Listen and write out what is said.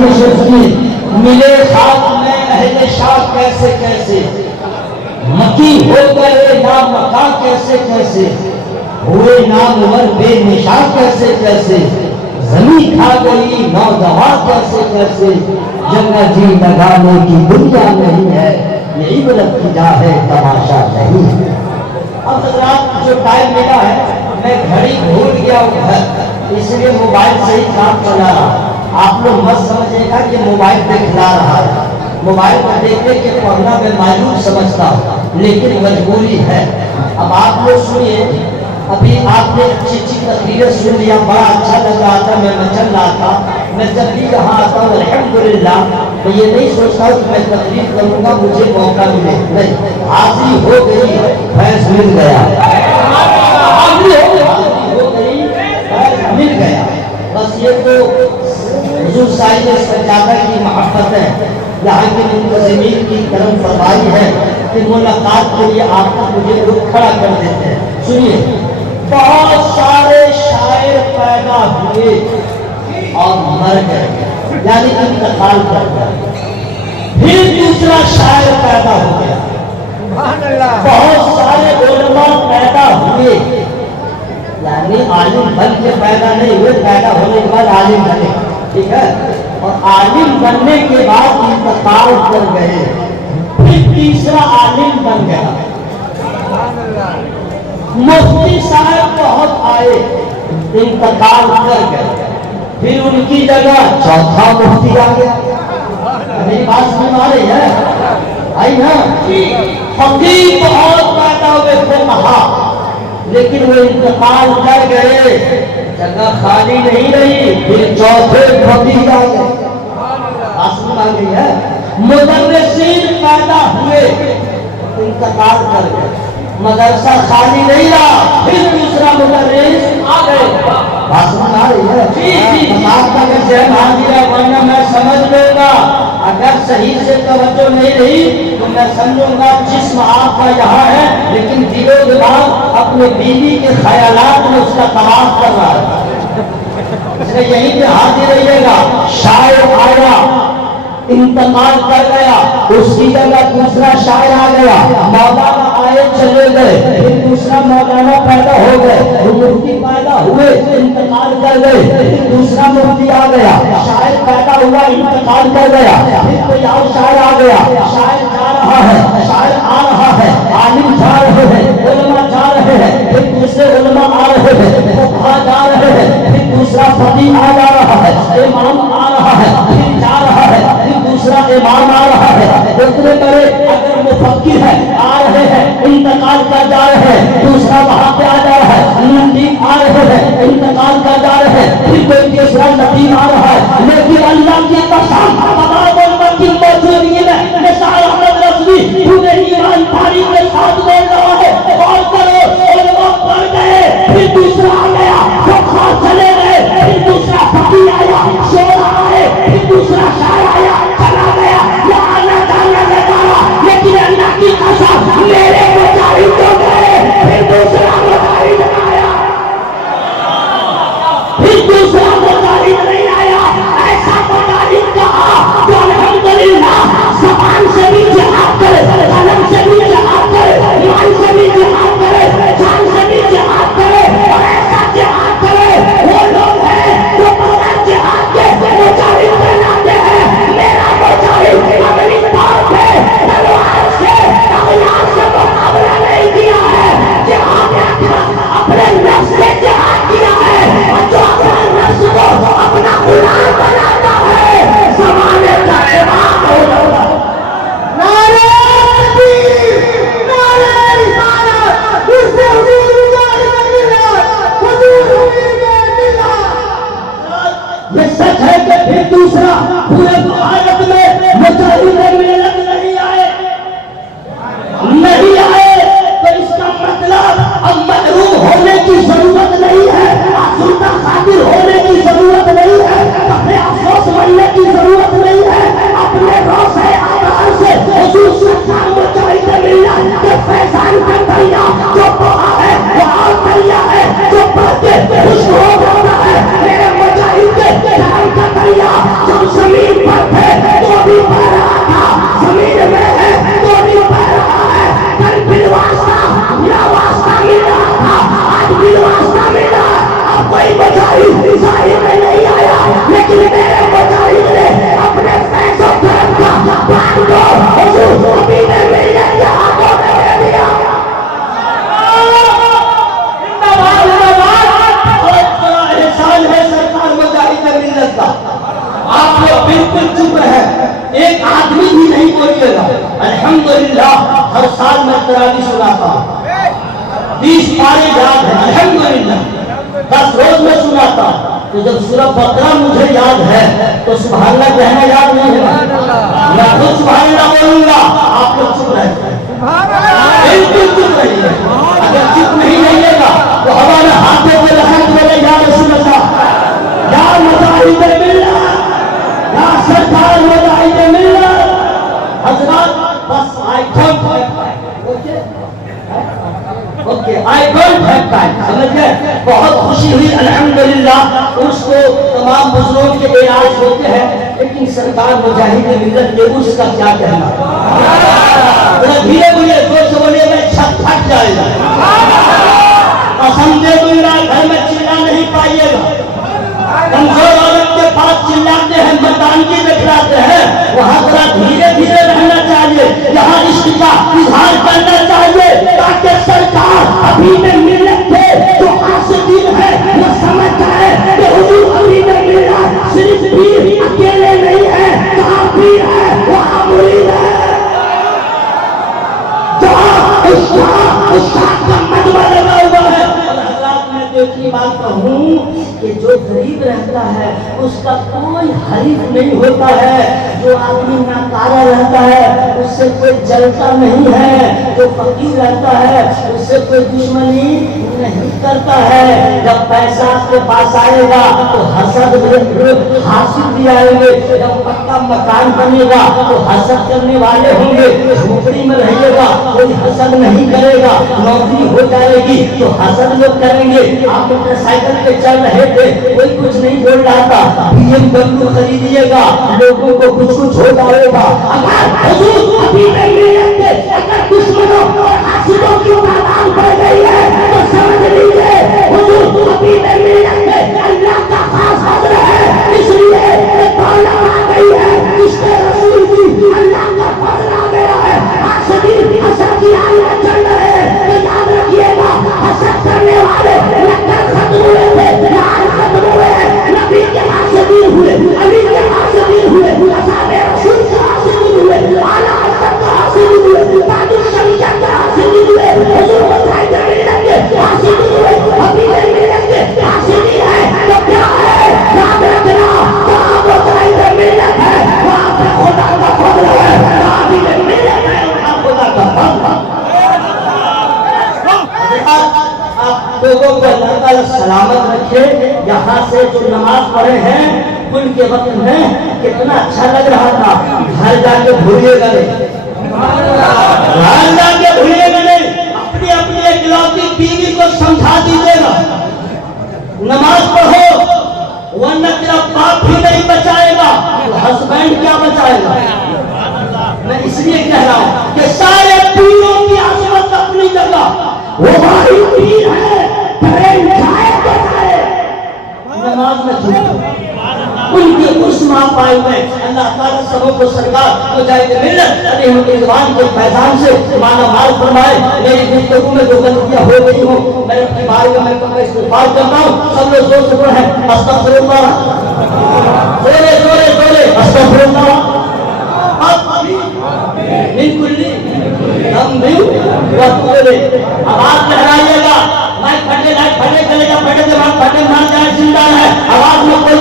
آگے سے سنیے، ملے خاک میں اہل شاہ کیسے کیسے، مکی ہو گئے نام مکا کیسے کیسے، ہوئے نامور بے نشان کیسے کیسے، زمین کھا گئی نوجوان کیسے کیسے، جگہ جی لگانے کی دنیا نہیں ہے، یہ عبرت کی جا ہے تماشا نہیں ہے۔ اب حضرات جو ٹائم ملا ہے میں گھڑی بھول گیا ہوں گھر، اس لیے موبائل سے ہی کام چلا رہا۔ آپ لوگ مت سمجھے گا کہ موبائل پہ کھلا رہا ہے، موبائل پر دیکھتے کہ پڑھنا میں معلوم سمجھتا ہوں لیکن مجبوری ہے۔ اب آپ لوگ سنیے، ابھی آپ نے اچھی اچھی تقریریں سن لیا، بڑا اچھا لگ رہا تھا، میں مچل رہا تھا۔ میں جب بھی یہاں آتا ہوں الحمدللہ میں یہ نہیں سوچتا ہوں کہ میں تقریر کروں گا مجھے موقع ملے، نہیں، حاضری ہو گئی فیض مل گیا، حاضری ہو گئی فیض مل گیا۔ بس یہ تو حضور صاحب سجادہ کی محبت ہے، یہاں کے منتظمین کی کرم فرمائی ہے کہ ملاقات کے لیے آپ کو مجھے لوگ کھڑا کر دیتے ہیں۔ سنیے، بہت سارے شاعر پیدا ہوئے اور مر گئے، یعنی انتقال کر گئے، پھر دوسرا شاعر پیدا ہو گیا۔ بہت سارے علماء پیدا ہوئے، یعنی عالم بن کے پیدا نہیں ہوئے، پیدا ہونے کے بعد عالم بنے، ٹھیک ہے، اور عالم بننے کے بعد انتقال کر گئے، پھر تیسرا عالم بن گیا۔ مفتی صاحب بہت آئے، انتقال کر گئے، پھر ان کی جگہ چوتھا مفتی آ گیا۔ میری بات سمجھ آ رہی ہے؟ آئی نا؟ فقیہ بہت پیدا ہوئے فقہا، لیکن وہ انتقال کر گئے، جگہ خالی نہیں رہی، پھر چوتھے فقیہ آ گئے۔ بات سمجھ آ گئی ہے؟ مدرسین پیدا ہوئے، انتقال کر گئے، مدرسہ خالی نہیں رہا، پھر دوسرا مدرس آ گئے۔ بات سمجھ آ رہی ہے؟ آپ کا اگر ذہن حاضر ہے ورنہ میں سمجھ لوں گا، اگر صحیح سے توجہ نہیں رہی تو میں سمجھوں گا جسم آپ کا یہاں ہے لیکن دل و دماغ اپنے بیوی کے خیالات میں اس کا طواف کر رہا ہے، اس لیے یہیں پہ حاضر رہیے گا۔ شاعر آیا، انتقال کر گیا، اس کی جگہ دوسرا شاعر آ گیا، مولانا آئے چلے گئے، پھر دوسرا مولانا پیدا ہو گئے، وہ مفتی پیدا ہوئے، انتقال کر گئے، پھر دوسرا مفتی آ گیا، شاعر پیدا ہوا، انتقال کر گیا، پھر کوئی اور شاعر آ گیا، شاعر جا رہا ہے، شاعر آ رہا ہے، عالم جا رہے ہیں، علماء جا رہے ہیں، پھر دوسرے علماء آ رہے ہیں، فقہا جا رہے ہیں، پھر دوسرا فقیہ آ جا رہا ہے، امام آ رہا ہے، پھر جا رہا ہے، دوسرا امام آ رہا ہے، اتنے بڑے اگر مفقی ہے آ رہے ہیں، انتقال کر جا رہے ہیں، دوسرا وہاں پہ آ جا رہا ہے، ندیم آ رہے ہیں، انتقال کر جا رہے ہیں، پھر کوئی تیسرا ندیم آ رہا ہے، لیکن اللہ کی قسم تمام امت کی موجودگی میں نثار احمد رضوی پورے ایمانداری کے ساتھ بول رہا ہے، غور کرو، علماء پڑھ گئے، پھر دوسرا آ گیا، فقہا چلے گئے، پھر دوسرا فقیہ آیا، شعرا آئے، پھر دوسرا شاعر آیا، چلا گیا، یہاں جانا نکالا، لیکن اللہ کی قسم میرے مجاہد تو گئے، پھر دوسرا مجاہد آیا، پھر دوسرا مجاہد نہیں آیا، ایسا مجاہد کہا جو الحمدللہ زبان سے بھی جہاد کرے، قلم سے بھی جہاد کرے، مال سے بھی جہاد کرے، جان سے بھی جہاد کرے، اور ایسا جہاد کرے، وہ لوگ ہیں جو بغیر جہاد کے مجاہد کہلاتے ہیں۔ میرا مجاہد اپنی طور پہ تلوار سے اغیار سے مقابلہ نہیں کیا ہے، جہاد اپنے نفس سے جہاد کیا ہے، اور جو اپنے نفس کو اپنا غلام بناتا ہے زمانے کا امام ہوگا۔ نعرہ تکبیر، نعرہ رسالت، اس سے حضور یہ سچ ہے کہ پھر دوسرا پورے بھارت میں مجاہد ملت نہیں آئے، تو اس کا مطلب اب محروم ہونے کی ضرورت نہیں ہے، آسودہ خاطر ہونے کی ضرورت نہیں ہے، اپنے افسوس بننے کی ضرورت نہیں ہے، اپنے روزے آدھار سے حضور سرکار مجاہد ملت کے فیضان کا دریا جو بہا ہے وہ اور دریا ہے جو بڑھ کے خوش ہو جاتا ہے، میرے مجاہد کے کرم کا دریا جو زمین بالکل چپ ہے, ایک آدمی بھی نہیں بولیے گا. الحمدللہ ہر سال میں تراویح سناتا ہوں, 20 پارے یاد ہے الحمدللہ, 10 روز میں سناتا ہوں. تو جب سورہ بقرہ مجھے یاد ہے تو سبحان اللہ کہنا یاد نہیں ہے. میں خود سبحان اللہ بولوں گا, آپ لوگ چپ رہتے ہیں, بالکل چپ رہیے. اگر چپ نہیں رہیے گا تو ہمارے ہاتھوں میں رحمت بولے یا رسول اللہ, یا مجاہد ملت, یا سرکار مجاہد ملت. حضرات بس I don't have time. Okay I don't have time. سمجھ گئے؟ بہت خوشی ہوئی الحمدللہ. اس کو تمام بزرگوں کے اعزاز ہوتے ہیں, لیکن سرکار مجاہد ملت کے اس کا کیا کہنا. دھیرے دھیرے زور سے بولے میں چھت پھٹ جائے گا. قسم دے دوں گا گھر میں چلا نہیں پائیے گا. کمزور عورت کے پاس چلاتے ہیں, مردانگی دکھلاتے ہیں, وہاں ذرا دھیرے دھیرے رہنا چاہیے. یہاں عشق کا اظہار کرنا چاہیے تاکہ سرکار ابھی میں ملت تھے جو عاشقین ہے وہ سمجھ جائے کہ حضور ابھی میں ملت صرف پیر اکیلے نہیں ہے, جہاں پیر ہے وہاں مرید ہے, جہاں استاد کا مجمع لگا ہوا ہے. اتنی بات کہوں کہ جو غریب رہتا ہے اس کا کوئی حریف نہیں ہوتا ہے, جو آدمی ناکارہ رہتا ہے اس سے کوئی جلتا نہیں ہے, جو فقیر رہتا ہے اس سے کوئی دشمنی نہیں کرتا ہے. جب پیسہ آپ کے پاس آئے گا تو حسد حاصل بھی آئیں گے, جب پکا مکان بنے گا تو حسد کرنے والے ہوں گے, جھوپڑی میں رہیے گا کوئی حسد نہیں کرے گا, نوکری ہو جائے گی تو حسد لوگ کریں گے. آپ موٹر سائیکل پہ چل رہے تھے, کوئی کچھ نہیں بول رہا تھا, BMW خریدیے گا, لوگوں کو کچھ ہو جائے گا. اگر حضور ابھی اگر دشمنوں اور حاسدوں کی تعداد بڑھ گئی ہے تو سمجھ لیجیے حضور ابھی اللہ کا خاص حضر ہے, اس لیے دولت آ گئی ہے, اس کے رسول کی اللہ کا فضل آ گیا ہے. حاسدین حسد کی حالت چل رہے ہیں تو یاد رکھیے گا, حسد کرنے والے ختم ہوئے تھے, لال ختم ہوئے, نبی کے حاسدین ہوئے, علی کے حاسدین ہوئے, اصحاب رسول کے حاسدین ہوئے, اعلیٰ حضرت کے حاسدین ہوئے, بادل شریعت کے حاسدین ہوئے, حضور مجاہد ملت کے حاسدین ہوئے, حبیب ملت کے حاسدین ہیں. تو کیا ہے یاد رکھنا, جہاں مجاہد ملت ہے وہاں پہ خدا کا فضل ہے, حبیب ملت ہے وہاں خدا کا فضل ہے. آپ لوگوں کو اللہ تعالیٰ سلامت رکھے. یہاں سے جو نماز پڑھے ہیں ان کے وقت میں کتنا اچھا لگ رہا تھا. گھر جا کے بھولیے گا نہیں, گھر جا کے بھولیے گا نہیں, اپنی اپنی اکلوتی بیوی کو سمجھا دیجیے گا نماز پڑھو, ورنہ تیرا باپ بھی نہیں بچائے گا تو ہسبینڈ کیا بچائے گا. میں اس لیے کہہ رہا ہوں کہ سارے پیروں کی عظمت اپنی جگہ, وہ ہماری پیر ہے, ٹرین جائے تو جائے, نماز میں جھوٹ ان کی اس ماں پائی میں اللہ تعالیٰ سبوں کو سرکار مجاہد ملت علیہ الرضوان کے فیضان سے مالا مال فرمائے. میری گفتگو میں جو غلطیاں ہو گئی ہوں میں اپنی بارگاہ میں استغفار کرتا ہوں. سب لوگ زور سے پڑھیں استغفر اللہ, زورے زورے زورے استغفر اللہ. آواز لہرائیے گا, میں پھٹے چلے گا, پھٹے دماغ پھٹے مار جائے زندہ ہے, آواز میں کوئی